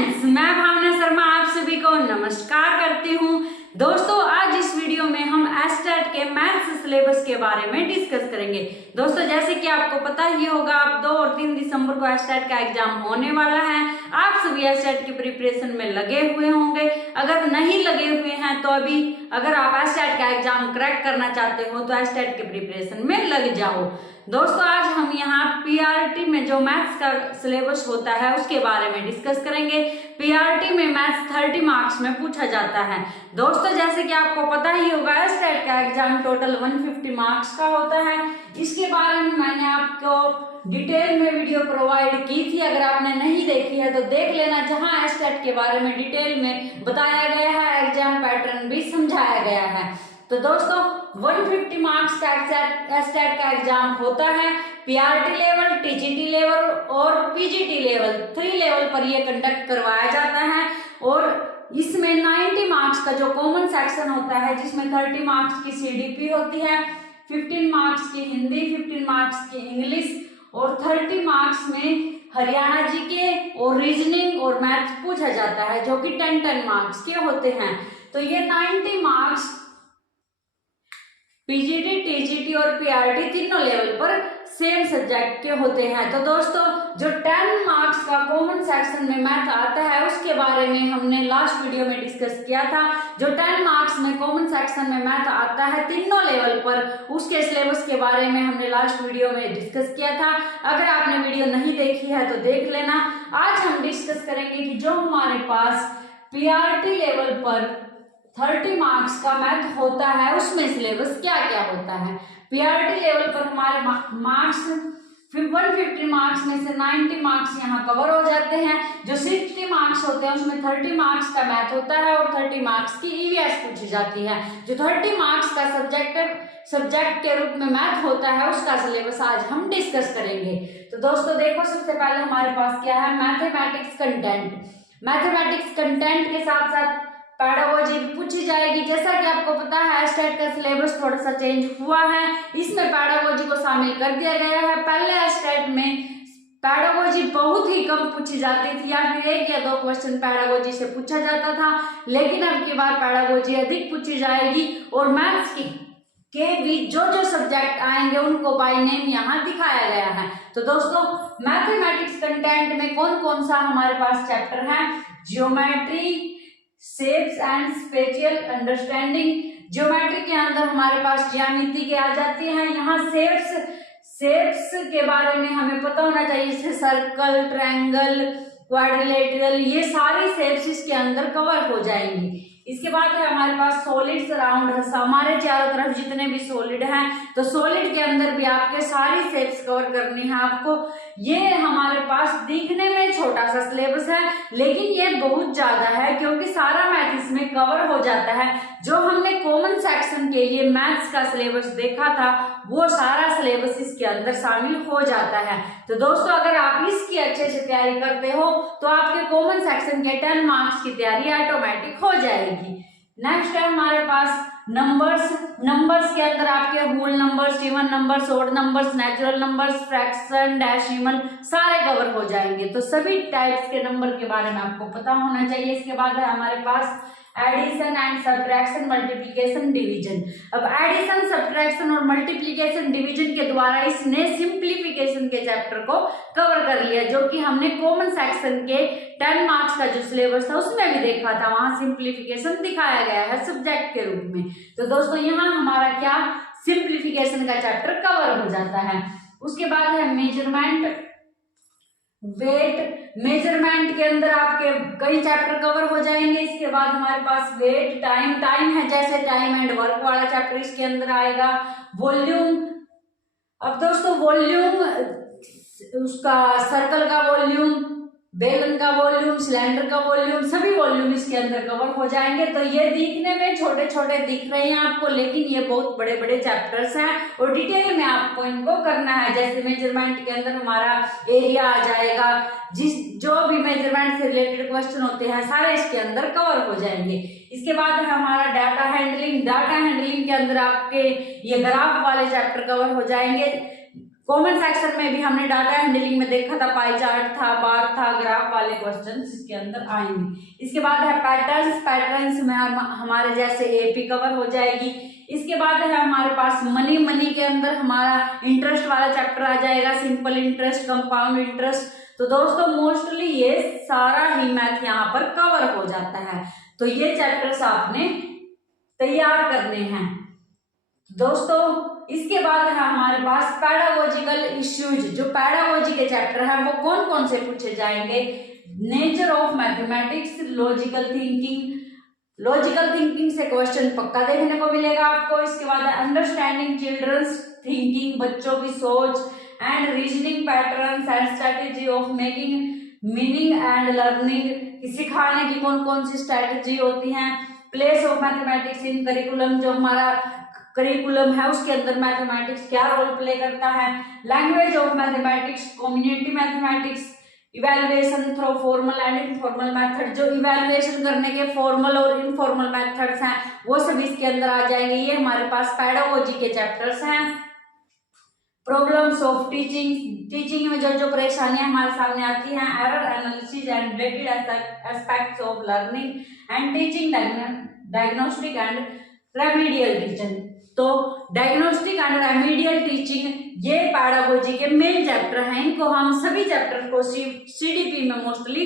Friends, मैं भावना शर्मा आप सभी को नमस्कार करती हूँ। दोस्तों, आज इस वीडियो में हम एस्टेट के मैथ्स सिलेबस के बारे में डिस्कस करेंगे। दोस्तों, जैसे कि आपको पता ही होगा, अब 2 और 3 दिसंबर को एस्टेट का एग्जाम होने वाला है। आप सभी एस्टेट की प्रिपरेशन में लगे हुए होंगे। अगर नहीं लगे हुए हैं तो अभी अगर आप एस्टेट का एग्जाम क्रैक करना चाहते हो तो एस्टेट के प्रिपरेशन में लग जाओ। दोस्तों, आज हम यहाँ पीआरटी में जो मैथ्स का सिलेबस होता है उसके बारे में डिस्कस करेंगे। पीआरटी में मैथ्स 30 मार्क्स में पूछा जाता है। दोस्तों, जैसे कि आपको पता ही होगा, एस्टेट का एग्जाम टोटल 150 मार्क्स का होता है। इसके बारे में मैंने आपको डिटेल में वीडियो प्रोवाइड की थी। अगर आपने नहीं देखी है तो देख लेना, जहां एस्टेट के बारे में डिटेल में बताया गया है, एग्जाम पैटर्न भी समझाया गया है। तो दोस्तों, 150 मार्क्स का एस्टेट का एग्जाम होता है। पीआरटी लेवल, टीजीटी लेवल और पीजीटी लेवल 3 लेवल पर यह कंडक्ट करवाया जाता है। और इसमें 90 मार्क्स का जो कॉमन सेक्शन होता है, जिसमें 30 मार्क्स की सीडीपी होती है, 15 मार्क्स की हिंदी, 15 मार्क्स की इंग्लिश और 30 मार्क्स में हरियाणा जीके और रीजनिंग और मैथ्स पूछा जाता है, जो कि 10-10 मार्क्स के होते हैं। तो ये 90 मार्क्स पीजीटी, टीजीटी और पीआरटी तीनों लेवल पर सेम सब्जेक्ट के होते हैं। तो दोस्तों, जो 10 मार्क्स का कॉमन सेक्शन में मैथ आता है उसके बारे में हमने लास्ट वीडियो में डिस्कस किया था। जो 10 मार्क्स में कॉमन सेक्शन में मैथ आता है तीनों लेवल पर, उसके सिलेबस के बारे में हमने लास्ट वीडियो में डिस्कस किया था। अगर आपने वीडियो नहीं देखी है तो देख लेना। आज हम डिस्कस करेंगे कि जो हमारे पास पीआरटी लेवल पर 30 मार्क्स का मैथ होता है उसमें सिलेबस क्या क्या होता है। पीआरटी लेवल पर हमारे मार्क्स 150 मार्क्स में से 90 मार्क्स यहाँ कवर हो जाते हैं। जो 60 मार्क्स होते हैं उसमें 30 मार्क्स का मैथ होता है और 30 मार्क्स की ईवीएस पूछी जाती है। जो 30 मार्क्स का सब्जेक्ट के रूप में मैथ होता है उसका सिलेबस आज हम डिस्कस करेंगे। तो दोस्तों देखो, सबसे पहले हमारे पास क्या है, मैथमेटिक्स कंटेंट। मैथमेटिक्स कंटेंट के साथ साथ पैडागोजी भी पूछी जाएगी। जैसा कि आपको पता है, एस्टेट का सिलेबस थोड़ा सा चेंज हुआ है, इसमें पैडागोजी को शामिल कर दिया गया है। पहले एस्टेट में पैडागोजी बहुत ही कम पूछी जाती थी, या फिर 1 या 2 क्वेश्चन पैडागोजी से पूछा जाता था, लेकिन अब की बार पैडागोजी अधिक पूछी जाएगी। और मैथ्स के बीच जो जो सब्जेक्ट आएंगे उनको बाय नेम यहाँ दिखाया गया है। तो दोस्तों, मैथमेटिक्स कंटेंट में कौन कौन सा हमारे पास चैप्टर है, geometry, shapes and spatial understanding. Geometry के अंदर हमारे पास ज्यामिति के आ जाती हैं। यहाँ शेप्स के बारे में हमें पता होना चाहिए, जैसे सर्कल, ट्रायंगल, क्वाड्रिलेटरल, ये सारी शेप्स इसके अंदर कवर हो जाएंगी। इसके बाद है हमारे पास सॉलिड्स अराउंड अस। हमारे चारों तरफ जितने भी सॉलिड हैं, तो सॉलिड के अंदर भी आपके सारी शेप्स कवर करनी है आपको। ये हमारे पास दिखने में छोटा सा सिलेबस है, लेकिन ये बहुत ज्यादा है, क्योंकि सारा मैथ इसमें कवर हो जाता है। जो हमने कॉमन सेक्शन के लिए मैथ्स का सिलेबस देखा था, वो सारा सिलेबस इसके अंदर शामिल हो जाता है। तो दोस्तों, अगर आप इसकी अच्छे से तैयारी करते हो तो आपके कॉमन सेक्शन के 10 मार्क्स की तैयारी ऑटोमेटिक हो जाएगी। नेक्स्ट है हमारे पास नंबर्स के अंदर आपके whole numbers, even numbers, odd numbers, natural numbers, fraction, decimal सारे कवर हो जाएंगे। तो सभी टाइप्स के नंबर के बारे में आपको पता होना चाहिए। इसके बाद है हमारे पास addition and subtraction, multiplication, division. अब एडिशन, सब्ट्रैक्शन और मल्टीप्लिकेशन, डिवीजन के द्वारा इसने सिंप्लीफिकेशन के चैप्टर को कवर कर लिया, जो कि हमने कॉमन सेक्शन के 10 मार्क्स का जो सिलेबस था उसमें भी देखा था। वहां सिंप्लीफिकेशन दिखाया गया है सब्जेक्ट के रूप में। तो दोस्तों, यहाँ हमारा क्या, सिंप्लीफिकेशन का चैप्टर कवर हो जाता है। उसके बाद है मेजरमेंट, वेट। मेजरमेंट के अंदर आपके कई चैप्टर कवर हो जाएंगे। इसके बाद हमारे पास वेट, टाइम है, जैसे टाइम एंड वर्क वाला चैप्टर इसके अंदर आएगा। वॉल्यूम, अब दोस्तों वॉल्यूम, उसका सर्कल का वॉल्यूम, बेलन का वॉल्यूम, सिलेंडर का वॉल्यूम, सभी वॉल्यूम इसके अंदर कवर हो जाएंगे। तो ये दिखने में छोटे छोटे दिख रहे हैं आपको, लेकिन ये बहुत बड़े बड़े चैप्टर्स हैं और डिटेल में आपको इनको करना है। जैसे मेजरमेंट के अंदर हमारा एरिया आ जाएगा, जो भी मेजरमेंट से रिलेटेड क्वेश्चन होते हैं सारे इसके अंदर कवर हो जाएंगे। इसके बाद है हमारा डाटा हैंडलिंग। डाटा हैंडलिंग के अंदर आपके ये ग्राफ वाले चैप्टर कवर हो जाएंगे। कॉमन सेक्शन में भी हमने डाटा हैंडलिंग में देखा था, पाई चार्ट था, बार था, ग्राफ वाले क्वेश्चन इसके अंदर आएंगे। इसके बाद है पैटर्न्स में हमारे जैसे एपी कवर हो जाएगी। इसके बाद है हमारे पास मनी के अंदर हमारा इंटरेस्ट वाला चैप्टर आ जाएगा, सिंपल इंटरेस्ट, कंपाउंड इंटरेस्ट। तो दोस्तों मोस्टली ये सारा ही मैथ यहाँ पर कवर हो जाता है। तो ये चैप्टर्स आपने तैयार करने हैं दोस्तों। इसके बाद है हमारे पास पैडागोजिकल इश्यूज। जो पैडागोजी के चैप्टर है वो कौन कौन से पूछे जाएंगे? Nature of mathematics, logical thinking से क्वेश्चन पक्का देखने को मिलेगा आपको। इसके बाद अंडरस्टैंडिंग चिल्ड्रंस थिंकिंग, बच्चों की सोच, and reasoning patterns and strategy of making meaning and learning, सिखाने की कौन कौन सी स्ट्रेटेजी होती हैं। Place of mathematics in curriculum, जो हमारा करिकुलम है उसके अंदर मैथमेटिक्स क्या रोल प्ले करता है। Language of mathematics, community mathematics, evaluation through formal and informal method, जो इवैल्यूएशन करने के फॉर्मल और इनफॉर्मल मेथड्स हैं वो सब इसके अंदर आ जाएंगे। ये हमारे पास पैडागोजी के चैप्टर्स हैं। प्रॉब्लम्स ऑफ टीचिंग में जो परेशानियां हमारे सामने आती हैं, error analysis and related aspects of learning and teaching, diagnostic and remedial teaching. तो डायग्नोस्टिक एंड रेमेडियल टीचिंग ये पैडागोजी के मेन चैप्टर हैं। इनको हम सभी चैप्टर को सीडीपी में मोस्टली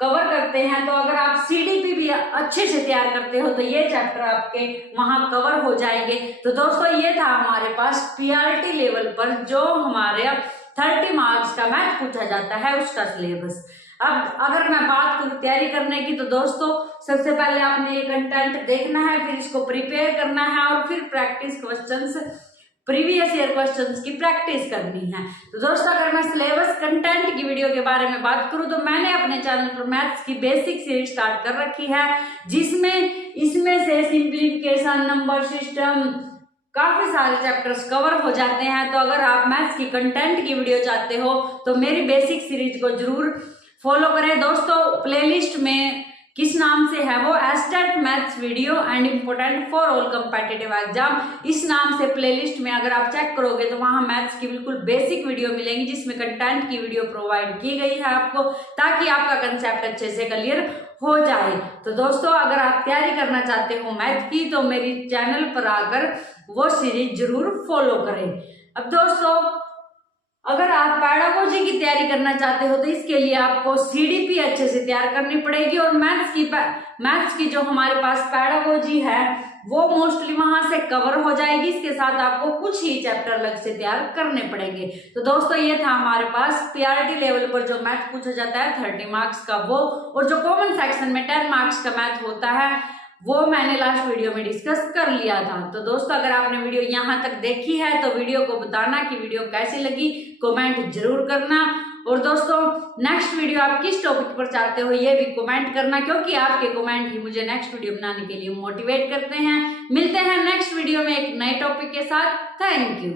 कवर करते हैं। तो अगर आप सीडीपी भी अच्छे से तैयार करते हो तो ये चैप्टर आपके वहां कवर हो जाएंगे। तो दोस्तों ये था हमारे पास पीआरटी लेवल पर जो हमारे 30 मार्क्स का मैथ पूछा जाता है उसका सिलेबस। अब अगर मैं बात करूं तैयारी करने की, तो दोस्तों सबसे पहले आपने ये कंटेंट देखना है, फिर इसको प्रिपेयर करना है और फिर practice questions, previous year questions की प्रैक्टिस करनी है। तो दोस्तों अगर मैं सिलेबस कंटेंट की वीडियो के बारे में बात करूं तो मैंने अपने चैनल पर मैथ्स की बेसिक सीरीज स्टार्ट कर रखी है, जिसमें इसमें से सिंप्लीफिकेशन, नंबर सिस्टम, काफी सारे चैप्टर्स कवर हो जाते हैं। तो अगर आप मैथ्स की कंटेंट की वीडियो चाहते हो तो मेरी बेसिक सीरीज को जरूर फॉलो करें। दोस्तों प्लेलिस्ट में किस नाम से है वो, estate maths video and important for all competitive exam, इस नाम से प्लेलिस्ट में अगर आप चेक करोगे तो वहां मैथ्स की बिल्कुल बेसिक वीडियो मिलेंगी, जिसमें कंटेंट की वीडियो प्रोवाइड की गई है आपको, ताकि आपका कंसेप्ट अच्छे से क्लियर हो जाए। तो दोस्तों अगर आप तैयारी करना चाहते हो मैथ की तो मेरी चैनल पर आकर वो सीरीज जरूर फॉलो करें। अब दोस्तों अगर आप पैडागोजी की तैयारी करना चाहते हो तो इसके लिए आपको सीडीपी अच्छे से तैयार करनी पड़ेगी, और मैथ्स की जो हमारे पास पैडागोजी है वो मोस्टली वहां से कवर हो जाएगी। इसके साथ आपको कुछ ही चैप्टर अलग से तैयार करने पड़ेंगे। तो दोस्तों ये था हमारे पास पीआरटी लेवल पर जो मैथ पूछा जाता है 30 मार्क्स का वो, और जो कॉमन सेक्शन में 10 मार्क्स का मैथ होता है वो मैंने लास्ट वीडियो में डिस्कस कर लिया था। तो दोस्तों अगर आपने वीडियो यहाँ तक देखी है तो वीडियो को बताना कि वीडियो कैसी लगी, कमेंट जरूर करना। और दोस्तों नेक्स्ट वीडियो आप किस टॉपिक पर चाहते हो ये भी कमेंट करना, क्योंकि आपके कमेंट ही मुझे नेक्स्ट वीडियो बनाने के लिए मोटिवेट करते हैं। मिलते हैं नेक्स्ट वीडियो में एक नए टॉपिक के साथ। Thank you.